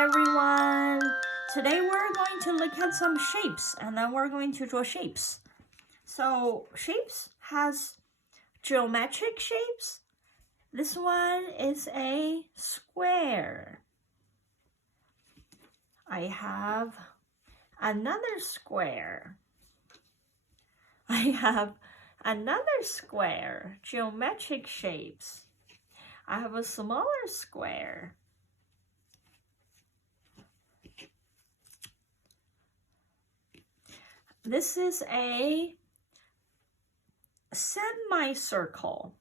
Hi everyone! Today we're going to look at some shapes and then we're going to draw shapes. So shapes has geometric shapes. This one is a square. I have another square. I have another square, geometric shapes. I have a smaller square. This is a semicircle,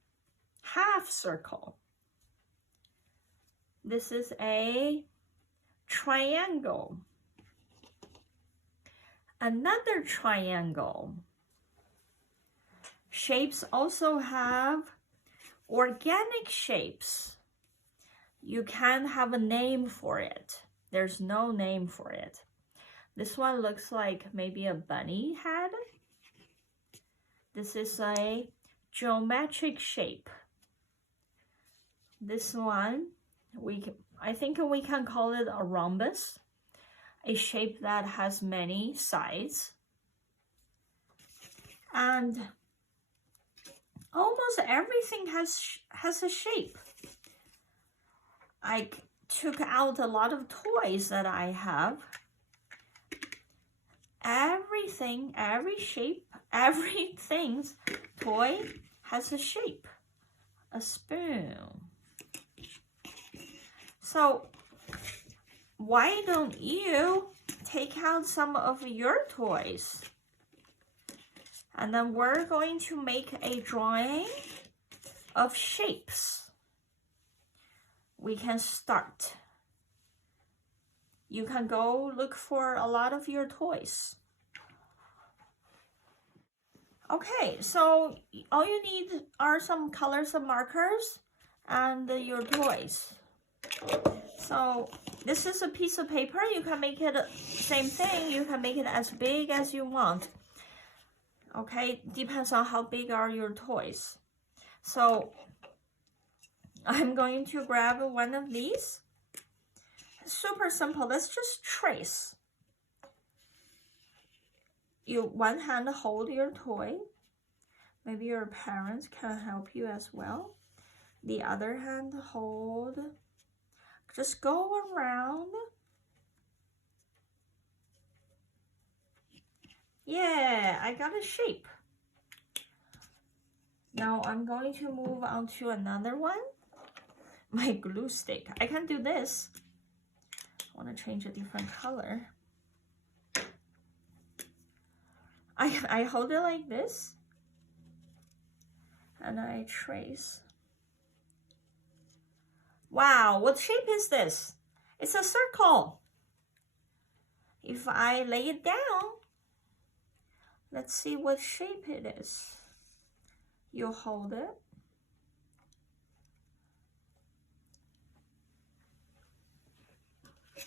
half circle. This is a triangle, another triangle. Shapes also have organic shapes. You can't have a name for it. There's no name for it. This one looks like maybe a bunny head. This is a geometric shape. This one, I think we can call it a rhombus, a shape that has many sides. And almost everything has a shape. I took out a lot of toys that I have. Everything, every shape, everything's toy has a shape. A spoon. So why don't you take out some of your toys? And then we're going to make a drawing of shapes. We can start. You can go look for a lot of your toys. Okay, so all you need are some colors and markers and your toys. So this is a piece of paper. You can make it same thing. You can make it as big as you want. Okay, depends on how big are your toys. So I'm going to grab one of these. Super simple. Let's just trace. You one hand hold your toy. Maybe your parents can help you as well. The other hand hold. Just go around. Yeah, I got a shape. Now I'm going to move on to another one. My glue stick. I can do this. I want to change a different color. I hold it like this and I trace. Wow, what shape is this? It's a circle. If I lay it down, let's see what shape it is. You hold it.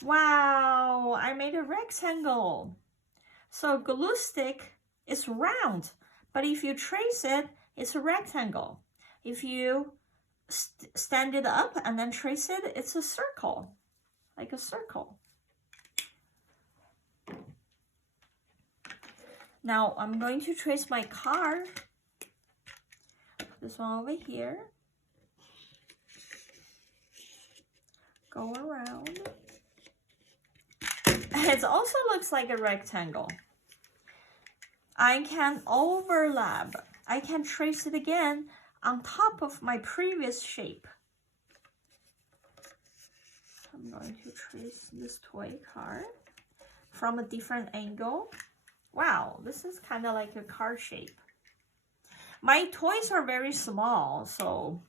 Wow, I made a rectangle. So glue stick is round, but if you trace it, it's a rectangle. If you stand it up and then trace it, it's a circle, like a circle. Now I'm going to trace my car. This one over here. Go around. It also looks like a rectangle. I can overlap. I can trace it again on top of my previous shape. I'm going to trace this toy car from a different angle. Wow, this is kind of like a car shape. My toys are very small, so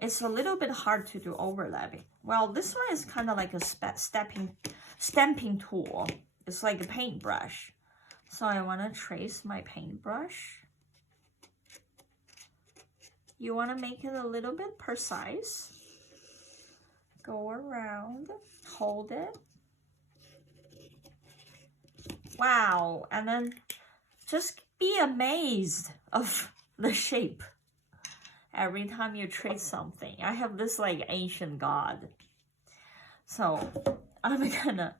it's a little bit hard to do overlapping. Well, this one is kind of like a stamping tool. It's like a paintbrush. So I want to trace my paintbrush. You want to make it a little bit precise. Go around, hold it. Wow, and then just be amazed of the shape. every time you trace something. I have this like ancient god. So I'm gonna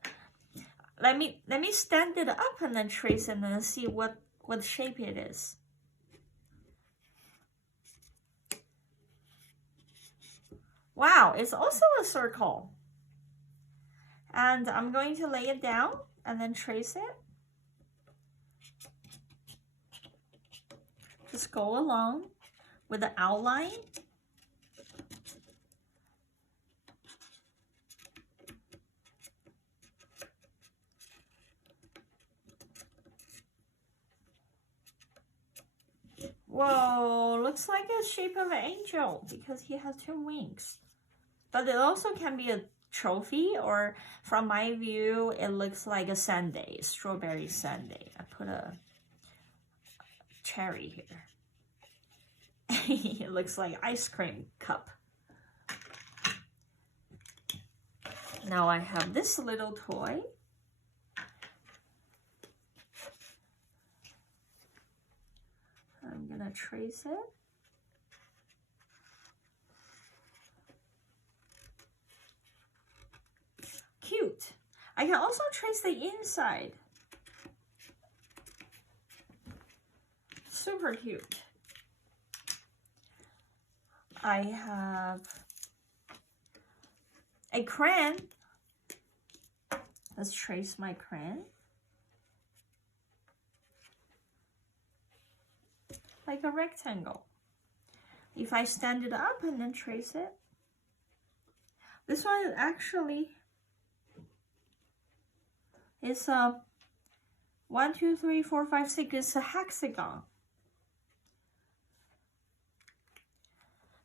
let me stand it up and then trace it and then see what shape it is. Wow, it's also a circle. And I'm going to lay it down and then trace it. Just go along with the outline. Whoa, looks like a shape of an angel because he has 2 wings. But it also can be a trophy, or from my view, it looks like a sundae, strawberry sundae. I put a cherry here. It looks like ice cream cup. Now I have this little toy. I'm gonna trace it. Cute. I can also trace the inside. Super cute. I have a crayon. Let's trace my crayon. Like a rectangle. If I stand it up and then trace it. This one is actually it's a 1, 2, 3, 4, 5, 6. It's a hexagon.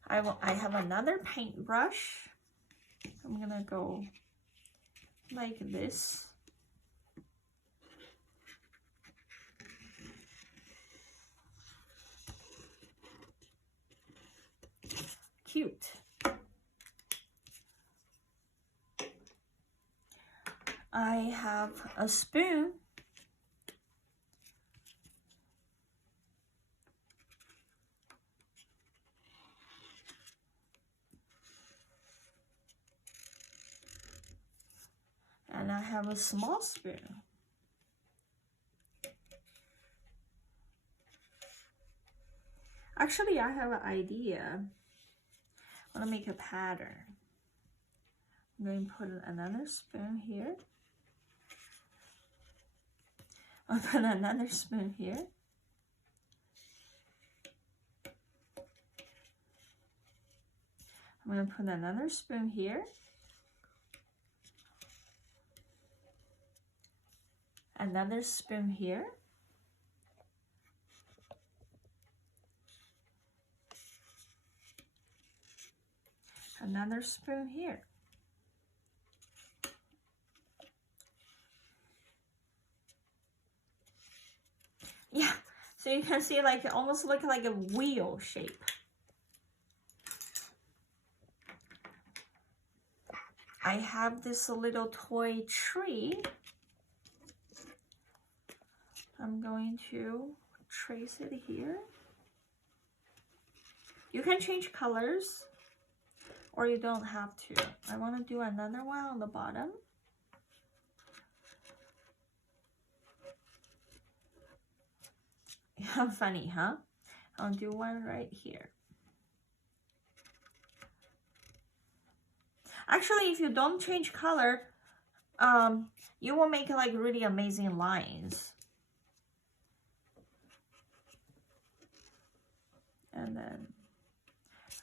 I have another paintbrush. I'm gonna go like this. Cute. I have a spoon. And I have a small spoon. Actually, I have an idea. I want to make a pattern. I'm going to put another spoon here. I'll put another spoon here. I'm going to put another spoon here. Another spoon here. Another spoon here. Yeah, so you can see like it almost look like a wheel shape. I have this little toy tree. I'm going to trace it here. You can change colors or you don't have to. I want to do another one on the bottom. Yeah, funny, huh? I'll do one right here. Actually, if you don't change color, you will make like really amazing lines. And then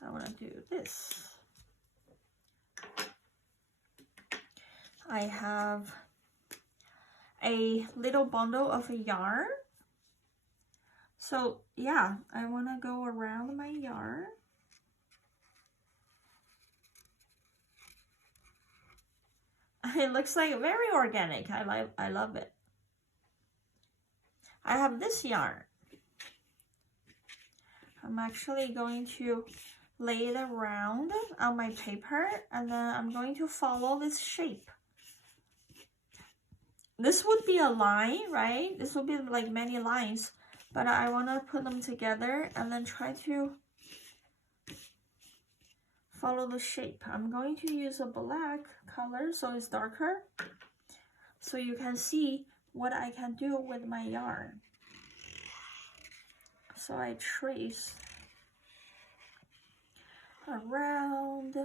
I want to do this. I have a little bundle of yarn. So yeah, I want to go around my yarn. It looks like very organic. I love it. I have this yarn. I'm actually going to lay it around on my paper and then I'm going to follow this shape. This would be a line, right? This would be like many lines, but I want to put them together and then try to follow the shape. I'm going to use a black color so it's darker, so you can see what I can do with my yarn. So I trace around,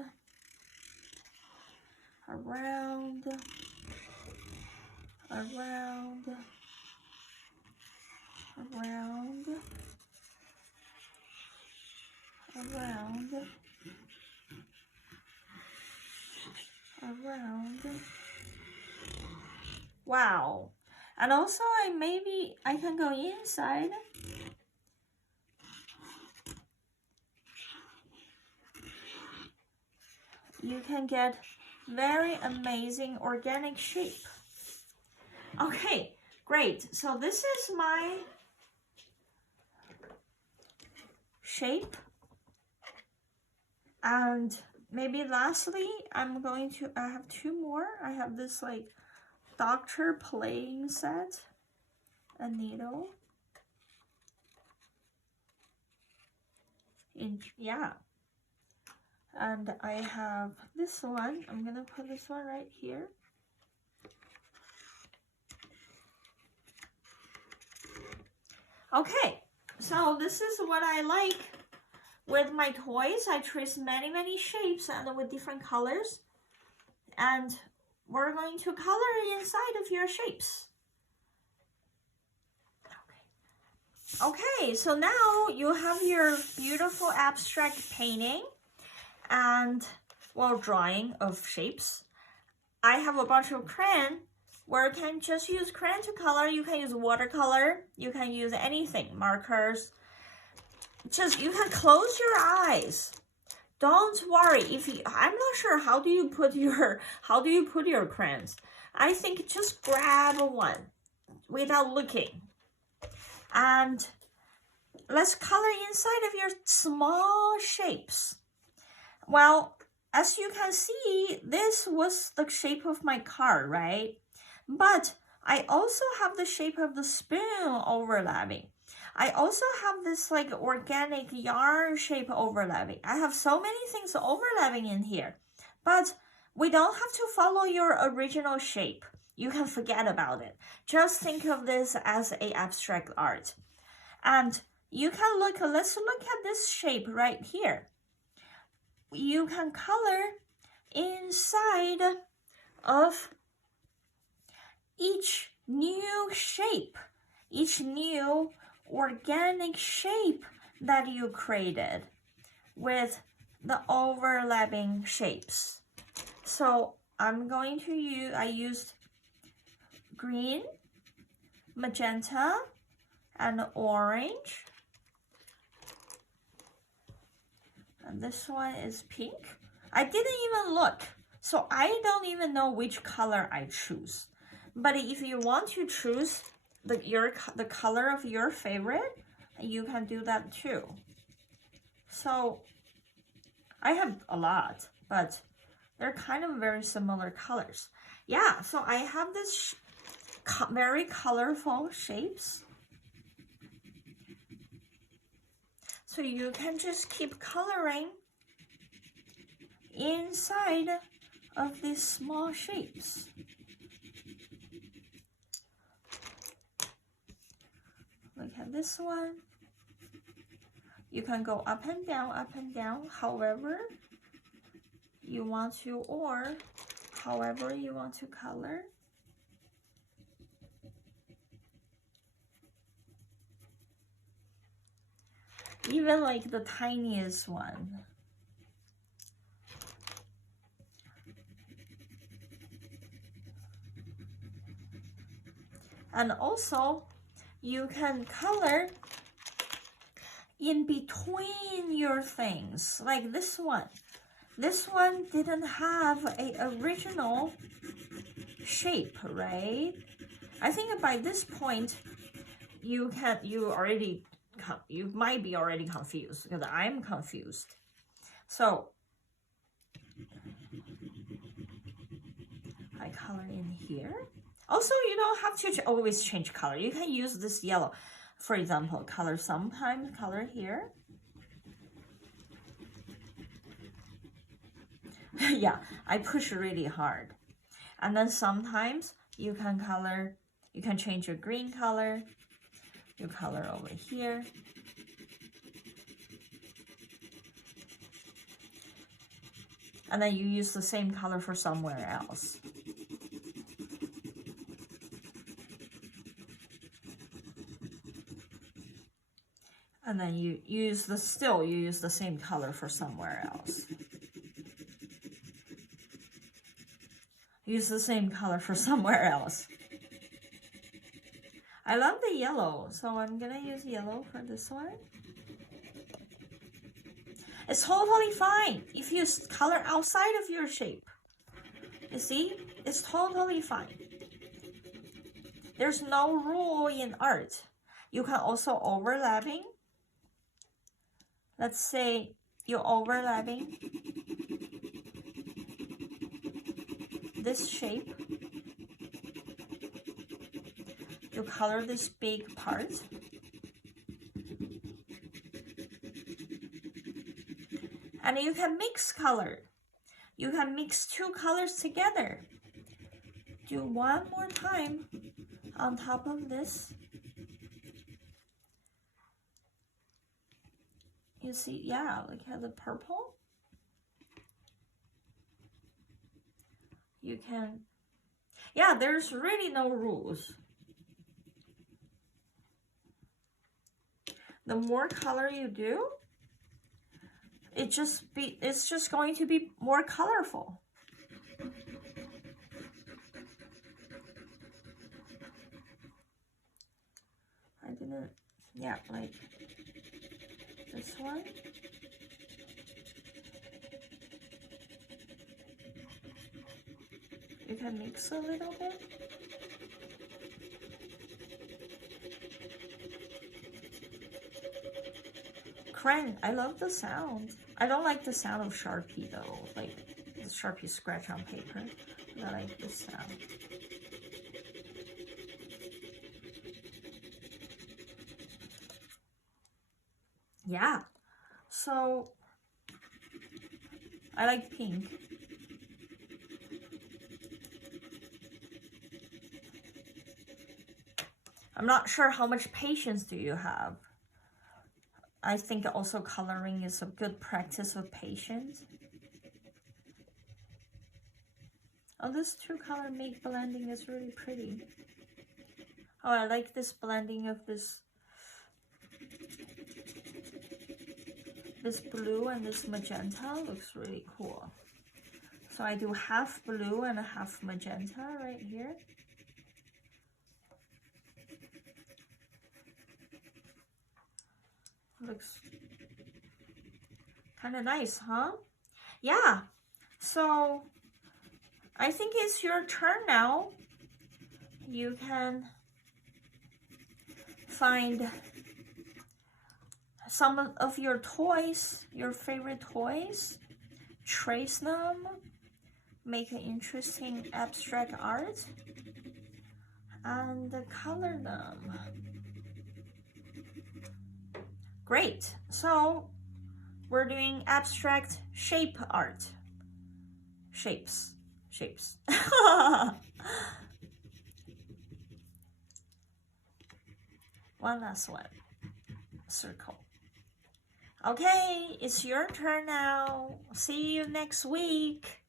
around, around, around, around, around. Wow. And also I can go inside. You can get very amazing organic shape. Okay, great. So this is my shape. And maybe lastly, I have two more. I have this like doctor playing set, a needle. Yeah. And I have this one. I'm gonna put this one right here. Okay, so this is what I like with my toys. I trace many shapes and with different colors. And we're going to color inside of your shapes. Okay, so now you have your beautiful abstract painting and, well, drawing of shapes. I have a bunch of crayon where you can just use crayon to color. You can use watercolor. You can use anything, markers. You can close your eyes. Don't worry. I'm not sure how do you put your crayons. I think just grab one without looking. And let's color inside of your small shapes. Well, as you can see, this was the shape of my car, right? But I also have the shape of the spoon overlapping. I also have this like organic yarn shape overlapping. I have so many things overlapping in here, but we don't have to follow your original shape. You can forget about it. Just think of this as an abstract art. And you can let's look at this shape right here. You can color inside of each new shape, each new organic shape that you created with the overlapping shapes. So I used green, magenta, and orange. And this one is pink. I didn't even look, so I don't even know which color I choose. But if you want to choose the color of your favorite, you can do that too. So I have a lot, but they're kind of very similar colors. Yeah, so I have this very colorful shapes. So you can just keep coloring inside of these small shapes. Look at this one. You can go up and down, however you want to, or however you want to color. Even like the tiniest one. And also, you can color in between your things, like this one. This one didn't have an original shape, right? I think by this point, you might be already confused, because I'm confused. So I color in here. Also, you don't have to always change color. You can use this yellow, for example, color here. Yeah, I push really hard. And then sometimes you can color, you can change your green color, your color over here. And then you use the same color for somewhere else. And then you use the same color for somewhere else. Use the same color for somewhere else. I love the yellow, so I'm gonna use yellow for this one. It's totally fine if you color outside of your shape. You see, it's totally fine. There's no rule in art. You can also overlapping. Let's say you're overlapping this shape. You color this big part. And you can mix color. You can mix two colors together. Do one more time on top of this. You see, yeah, look at the purple. You can, yeah, there's really no rules. The more color you do, it's just going to be more colorful. I didn't, yeah, like this one. You can mix a little bit. Crank, I love the sound. I don't like the sound of Sharpie though, like the Sharpie scratch on paper. I like this sound. Yeah, so I like pink. I'm not sure how much patience do you have. I think also coloring is a good practice of patience. Oh, this two color make blending is really pretty. Oh, I like this blending of this blue and this magenta. Looks really cool. So I do half blue and a half magenta right here. Looks kind of nice, huh? Yeah, so I think it's your turn now. You can find some of your toys, your favorite toys, trace them, make an interesting abstract art, and color them. Great, so we're doing abstract shape art. Shapes. One last one, circle. Okay, it's your turn now. See you next week.